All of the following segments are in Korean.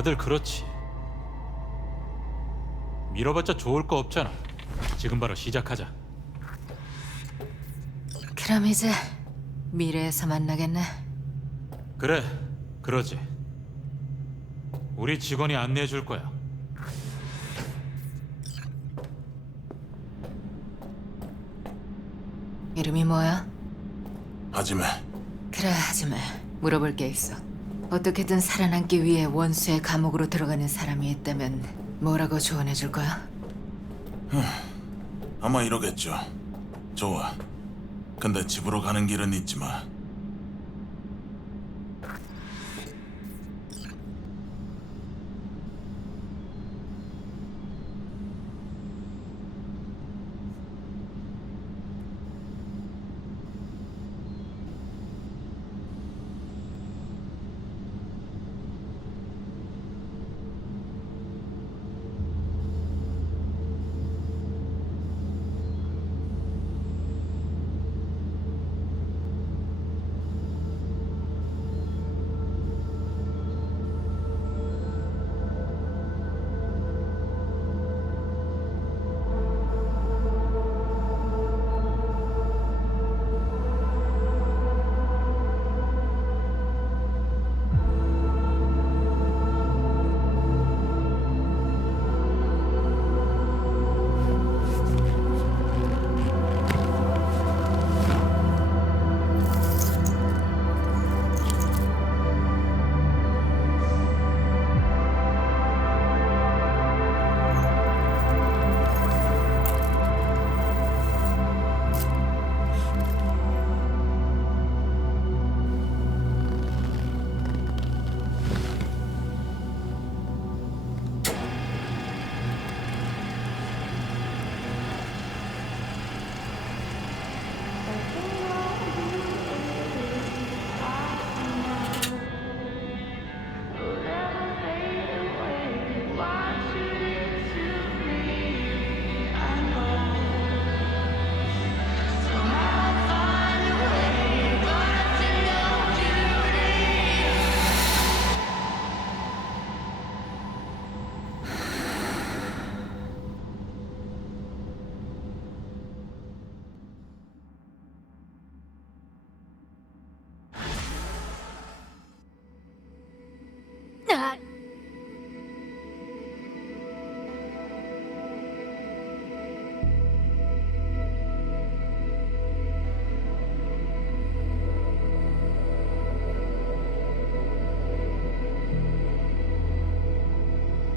다들 그렇지. 밀어봤자 좋을 거 없잖아. 지금 바로 시작하자. 그럼 이제 미래에서 만나겠네. 그래, 그러지. 우리 직원이 안내해 줄 거야. 이름이 뭐야? 하지매 그래 하지마. 물어볼 게 있어. 어떻게든 살아남기 위해 원수의 감옥으로 들어가는 사람이 있다면 뭐라고 조언해 줄 거야? 아마 이러겠죠. 좋아. 근데 집으로 가는 길은 잊지 마.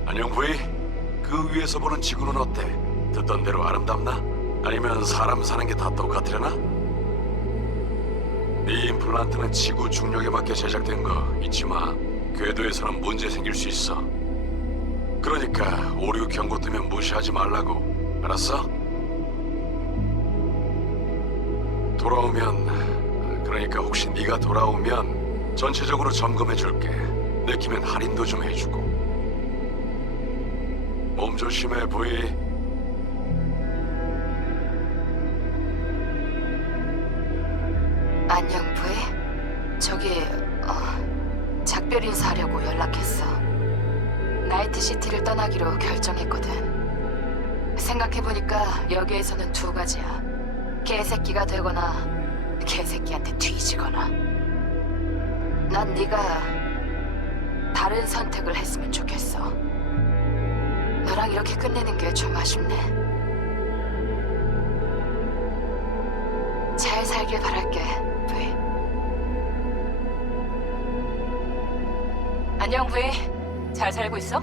안녕 부이. 그 위에서 보는 지구는 어때? 듣던 대로 아름답나? 아니면 사람 사는 게 다 똑같으려나? 이 임플란트는 지구 중력에 맞게 제작된 거 잊지 마. 궤도에서는 문제 생길 수 있어. 그러니까 오류 경고 뜨면 무시하지 말라고. 알았어? 돌아오면 그러니까 혹시 네가 돌아오면 전체적으로 점검해 줄게. 느끼면 할인도 좀 해주고. 몸 조심해 부이. 어, 작별 인사하려고 연락했어. 나이트 시티를 떠나기로 결정했거든. 생각해보니까 여기에서는 두 가지야. 개새끼가 되거나 개새끼한테 뒤지거나. 난 네가 다른 선택을 했으면 좋겠어. 너랑 이렇게 끝내는 게 좀 아쉽네. 잘 살길 바랄게, 부이. 안녕, 부이. 잘 살고 있어?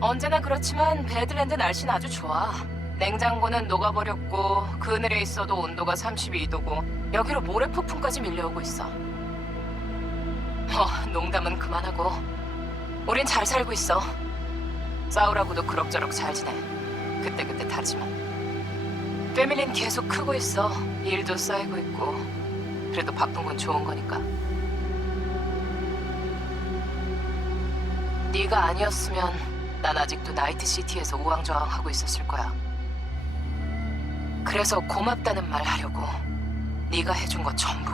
언제나 그렇지만 배드랜드 날씨는 아주 좋아. 냉장고는 녹아버렸고 그늘에 있어도 온도가 32도고 여기로 모래 폭풍까지 밀려오고 있어. 어, 농담은 그만하고 우린 잘 살고 있어. 싸우라고도 그럭저럭 잘 지내. 그때그때 다르지만. 패밀리는 계속 크고 있어. 일도 쌓이고 있고. 그래도 바쁜 건 좋은 거니까. 네가 아니었으면 난 아직도 나이트 시티에서 우왕좌왕하고 있었을 거야. 그래서 고맙다는 말 하려고 네가 해준 것 전부.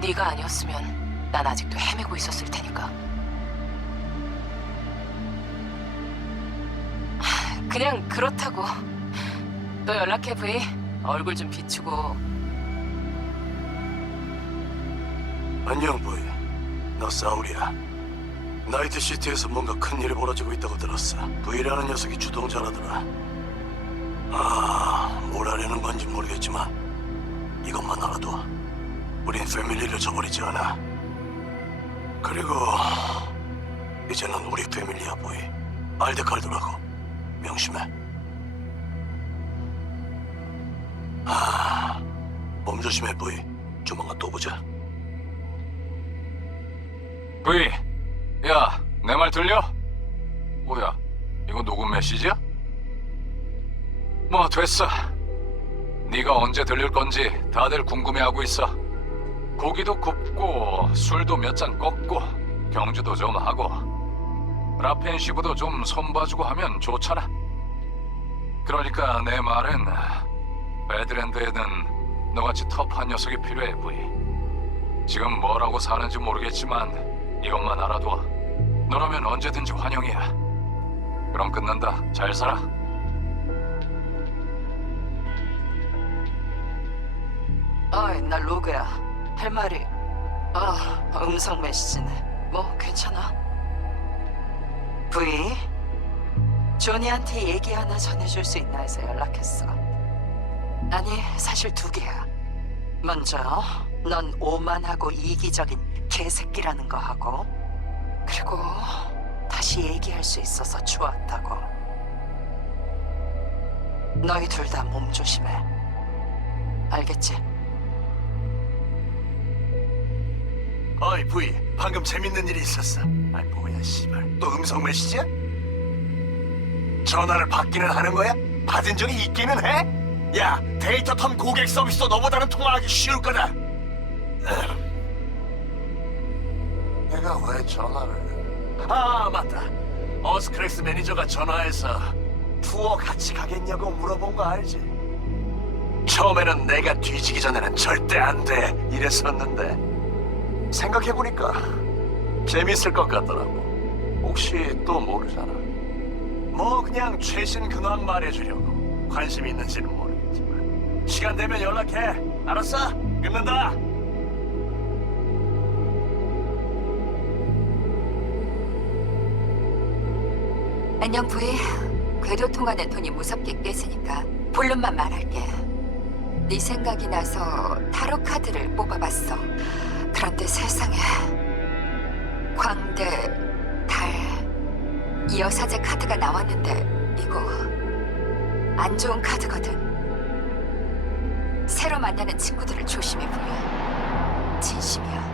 네가 아니었으면 난 아직도 헤매고 있었을 테니까. 그냥 그렇다고. 너 연락해 브이. 얼굴 좀 비추고. 안녕 보이. 너 사울이야. 나이트 시티에서 뭔가 큰 일이 벌어지고 있다고 들었어. 브이라는 녀석이 주동자라더라. 아 뭘 하려는 건지 모르겠지만 이것만 알아둬. 우린 패밀리를 저버리지 않아. 그리고 이제는 우리 패밀리야 보이. 알데칼도라고. 명심해. 아 몸 조심해 보이. 조만간 또 보자. 브이, 야, 내 말 들려? 뭐야, 이거 녹음 메시지야? 뭐 됐어. 네가 언제 들릴 건지 다들 궁금해하고 있어. 고기도 굽고 술도 몇 잔 꺾고 경주도 좀 하고 라펜시브도 좀 손봐주고 하면 좋잖아. 그러니까 내 말은 배드랜드에는 너같이 터프한 녀석이 필요해 브이. 지금 뭐라고 사는지 모르겠지만 이것만 알아둬. 너라면 언제든지 환영이야. 그럼 끝난다. 잘 살아. 어이, 나 로그야. 할 말이. 아, 음성 메시지네. 뭐 괜찮아. 브이, 조니한테 얘기 하나 전해줄 수 있나 해서 연락했어. 아니, 사실 두 개야. 먼저, 넌 오만하고 이기적인 개새끼라는 거 하고, 그리고 다시 얘기할 수 있어서 좋았다고. 너희 둘 다 몸 조심해. 알겠지? 어이 부이 방금 재밌는 일이 있었어 아이 뭐야 씨발 또 음성 메시지야? 전화를 받기는 하는 거야? 받은 적이 있기는 해? 야 데이터 턴 고객 서비스도 너보다는 통화하기 쉬울 거다 내가 왜 전화를 아 맞다 어스크렉스 매니저가 전화해서 투어 같이 가겠냐고 물어본 거 알지? 처음에는 내가 뒤지기 전에는 절대 안 돼 이랬었는데 생각해보니까 재밌을 것 같더라고. 혹시 또 모르잖아. 뭐 그냥 최신 근황 말해주려고 관심 있는지는 모르겠지만 시간 되면 연락해. 알았어? 끊는다. 안녕 부이. 궤도 통하는 돈이 무섭게 깼으니까 본론만 말할게. 네 생각이 나서 타로 카드를 뽑아봤어. 그런데 세상에 광대 달이 여사제 카드가 나왔는데 이거 안 좋은 카드거든. 새로 만나는 친구들을 조심해 부이. 진심이야